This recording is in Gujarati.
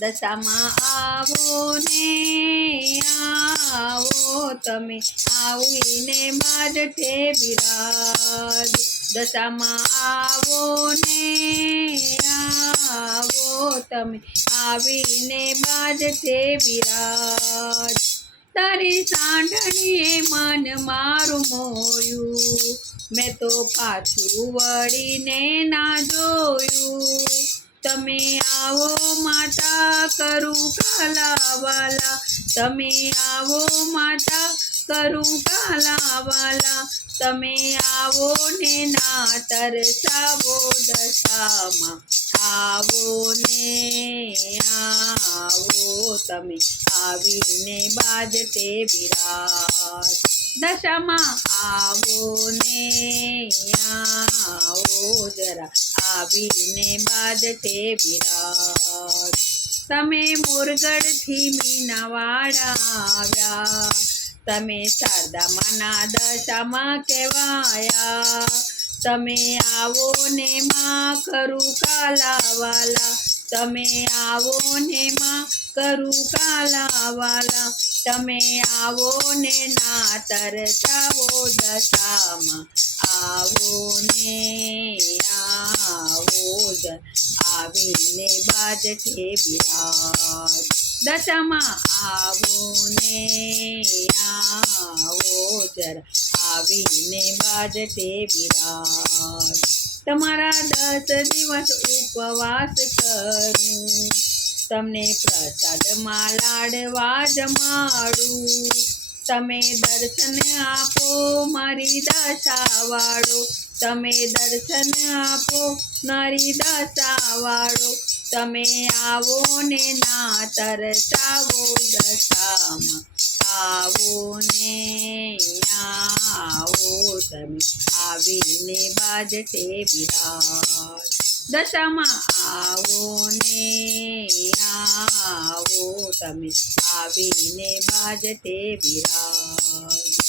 દશામાં આવો ને આવો તમે, આવીને બાજટે બિરાજ. દશામાં આવો ને આવો તમે, આવીને બાજટે બિરાજ. તારી સાંઢણીએ મન મારું મોયું, મેં તો પાછું વળીને ના જોયું. તમે આવો માતા કરું કાલાવાલા, તમે આવો માતા કરું કાલાવાલા. તમે આવો ને ના તરસાવો, દશામાં આવો ને આવો તમે, આવીને બાજટે બિરાજ. દશામાં આવો ને આવો જરા, આવીને બાજટે બિરાજ. તમે મોરગઢથી મીનાવાડા આવ્યા, તમે શારદામાના દશામાં કહેવાયા. તમે આવો ને માં કરું કાલાવાલા, તમે આવો ને માં કરું કાલાવાલા. તમે આવો ને ના તરસાવો, દશામાં આવો ને આવો આવીને બાજટે બિરાજ. દશામાં આવો ને આવો જરા, આવીને બાજટે બિરાજ. તમારા 10 દિવસ ઉપવાસ કરું, તમને પ્રસાદમાં લાડવા જમાડું. તમે દર્શન આપો મારી દશાવાળો, તમે દર્શન આપો મારી દશાવાળો. તમે આવો ને ના તરસાવો, દશામાં આવો ને આવો તમે, આવીને બાજટે બિરાજ. દશામાં આવો ને આવો તમે, આવીને બાજટે બિરાજ.